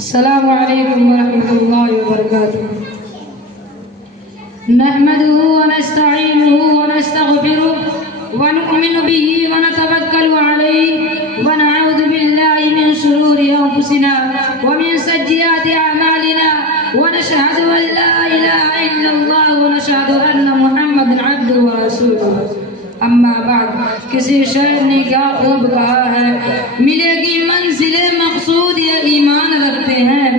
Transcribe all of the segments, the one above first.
السلام علیکم ورحمۃ اللہ وبرکاتہ۔ نحمده ونستعینه ونستغفره ونؤمن به ونتوکل علیہ ونعوذ باللہ من شرور انفسنا ومن سیئات اعمالنا ونشهد ان لا الہ الا اللہ ونشهد ان محمدا عبدہ ورسولہ۔ اما بعد، کسی شاعر نے کیا خوب کہا ہے، ملے گی منزل مقصود یہ ایمان رکھتے ہیں،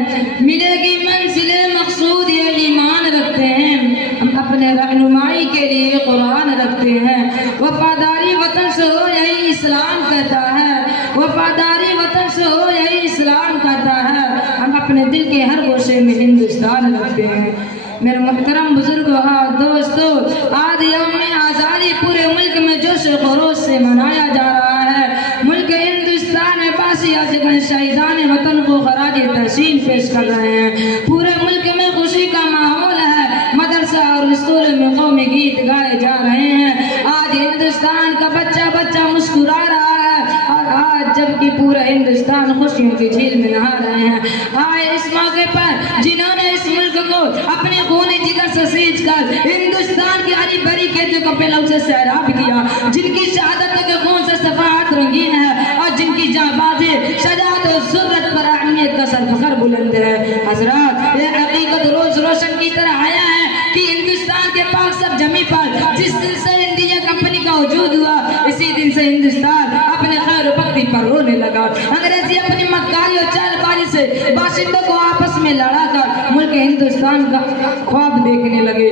ملے گی منزل مقصود یہ ایمان رکھتے ہیں، ہم اپنے رہنمائی کے لیے قرآن رکھتے ہیں، وفاداری وطن سے ہو یہی اسلام کہتا ہے، وفاداری وطن سے ہو یہی اسلام کہتا ہے، ہم اپنے دل کے ہر گوشے میں ہندوستان رکھتے ہیں۔ میرے محترم بزرگوں اور دوستو، آج یوم آزادی پورے ملک میں جوش و خروش سے منایا جا رہا ہے۔ ملک ہندوستان میں باسی ازگن شہیدان وطن کو خراج تحسین پیش کر رہے ہیں۔ پورے ملک میں خوشی کا ماحول ہے، مدرسہ اور اسکول میں قومی گیت گائے جا رہے ہیں۔ آج ہندوستان کا بچہ بچہ مسکرا رہا ہے، اور آج جبکہ پورا ہندوستان خوشیوں کی جھیل میں نہا رہے ہیں۔ آئے اس موقع پر جنہوں نے اس ملک کو اپنے خون جگر سے سینچ کر ہندوستان کی ہری بھری کھیتوں کو پہلوں سے سیراب کیا، جن کی شہادت کے خون سے صفحات رنگین ہے، اور جن کی جانبازی شجاعت و ضرورت پر اہمیت کا سر فخر بلند ہے۔ حضرات، یہ حقیقت روز روشن کی طرح آیا ہے کہ ہندوستان کے پاک سب زمین پر جس دن سے انڈیا کمپنی کا وجود ہوا، اسی دن سے ہندوستان اپنے خیر و بختی پر رونے لگا۔ انگریزی اپنی مکاری اور چال بازی سے باشندوں کو آپس میں لڑا کر ملک ہندوستان کا خواب دیکھنے لگے۔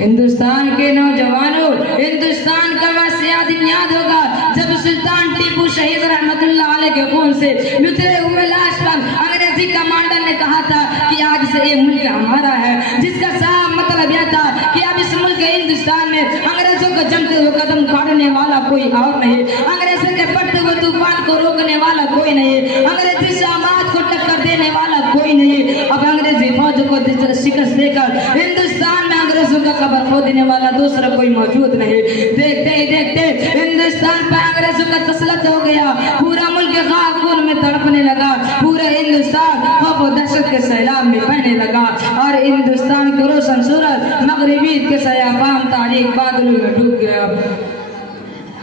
ہندوستان کے نوجوانوں، ہندوستان کا واسعہ دن یاد ہوگا جب سلطان ٹیپو شہید رحمت اللہ علیہ کے خون سے لترے ہوئے لاش پر انگریزی کمانڈر نے کہا تھا کہ آج سے یہ ملک ہمارا ہے، جس کا صاف مطلب یہ تھا کہ اب اس ملک ہندوستان میں انگریزوں کو جمتے ہوئے قدم کاٹنے والا کوئی اور نہیں، انگریزوں کے بڑھتے ہوئے طوفان کو روکنے والا کوئی نہیں، انگریزی سامراج کو ٹکر دینے والا کوئی نہیں۔ اب انگریزی فوج کو شکست دے کر ہندوستان میں انگریزوں کا قبر کھودنے والا دوسرا کوئی موجود نہیں۔ دیکھتے ہی دیکھتے ہندوستان پر انگریزوں کا تسلط ہو گیا، پورا ملک خاک خون میں تڑپنے لگا، پورا ہندوستان خوف و دہشت کے سیلاب میں بہنے لگا، اور ہندوستان کی روشن صورت مغربی کے سیاحان تاریخ بادلوں میں ڈوب گیا۔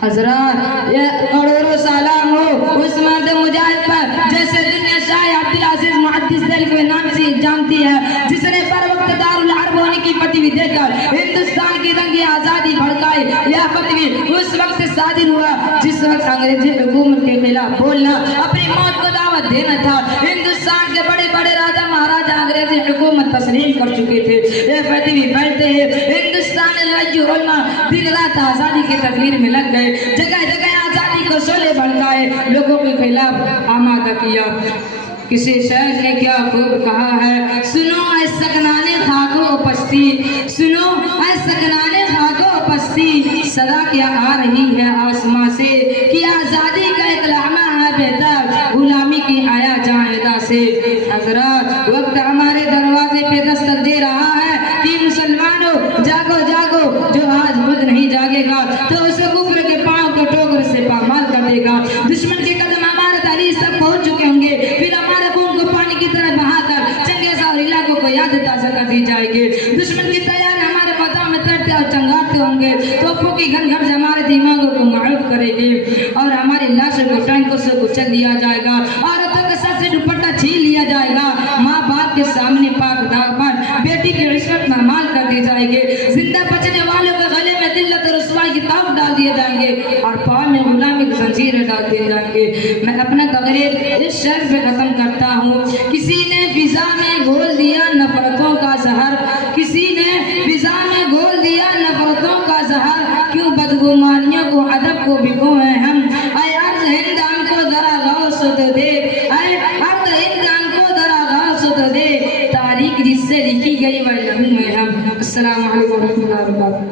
حضرات، یہ کروڑوں سلام ہو اس مرد مجاہد پر جیسے دنیا شاہ عبدالعزیز محدث دہلوی نام سے جانتی ہے، جس نے پر وقت دارالحرب ہونے کی فتوی دے کر ہندوستان کی رنگی آزادی بھڑکائی۔ یہ فتوی اس وقت صادر ہوا جس وقت انگریزی حکومت کے خلاف بولنا اپنی موت کو دعوت دینا تھا۔ ہندوستان کے بڑے بڑے راجا مہاراجا انگریزی حکومت تسلیم کر چکے تھے۔ یہ فتوی پڑھتے ہی ہندوستان علماء دن رات آزادی کی تقریر میں لگ گئے، جگہ جگہ آزادی کو شعلے بھڑکائے، لوگوں کے خلاف آمادہ کیا۔ کسی شاعر نے کیا خوب کہا ہے، سنو اے سکنانے خاکو پستی، سنو اے سکنانے خاکو پستی، صدا کیا آ رہی ہے آسماں سے کہ آزادی کا ایک لمحہ ہے بہتر غلامی کی آیا جائیدہ سے۔ حضرات، وقت ہمارے دروازے پہ دستک دے رہا ہے کہ مسلمانوں جاگو جاگو، جو آج خود نہیں جاگے گا تو اسے کفر کے پاؤں کو ٹوکر سے پامال کر دے گا۔ دشمن کے قدم ہمارے تحریر تک پہنچ چکے ہوں گے، پھر ہمارے خون کو پانی کی طرح بہا کر چنگیز اور علاقوں کو یاد تازہ کر دی جائے گی۔ دشمن کی تیاری ہمارے پتوں میں تڑتے اور چنگاتے ہوں گے، توپوں کی گھن گھن ہمارے دماغوں کو معروف کرے گی، اور ہماری لاشوں کو ٹینکوں سے کچل دیا جائے گا، عورتوں کے سر سے دوپٹہ چھین لیا جائے گا، ماں باپ کے سامنے پاک داغ بیٹی کی عصمت مہمان کر دی جائے گی، زندہ بچنے والوں کے گلے میں ذلت اور رسوائی کی تاب ڈال دیے جائیں گے، اور پاؤں میں غلامی کی زنجیریں ڈال دیے جائیں گے۔ میں اپنا تقریر اس شعر پہ ختم کرتا ہوں۔ کسی نے فضا میں گھول دیا نفرتوں کا زہر، کسی نے فضا میں گھول دیا نفرتوں کا زہر، کیوں بدگمانیوں کو ادب کو بھگو ہیں ہم، اے ارض ہند ہم کو ذرا غور سے تو دیکھ، اے ارض ہند ہم کو ذرا غور سے تو دیکھ، تاریخ جس سے لکھی گئی وہ لمحوں میں ہم۔ السلام علیکم ورحمۃ اللہ وبرکاتہ۔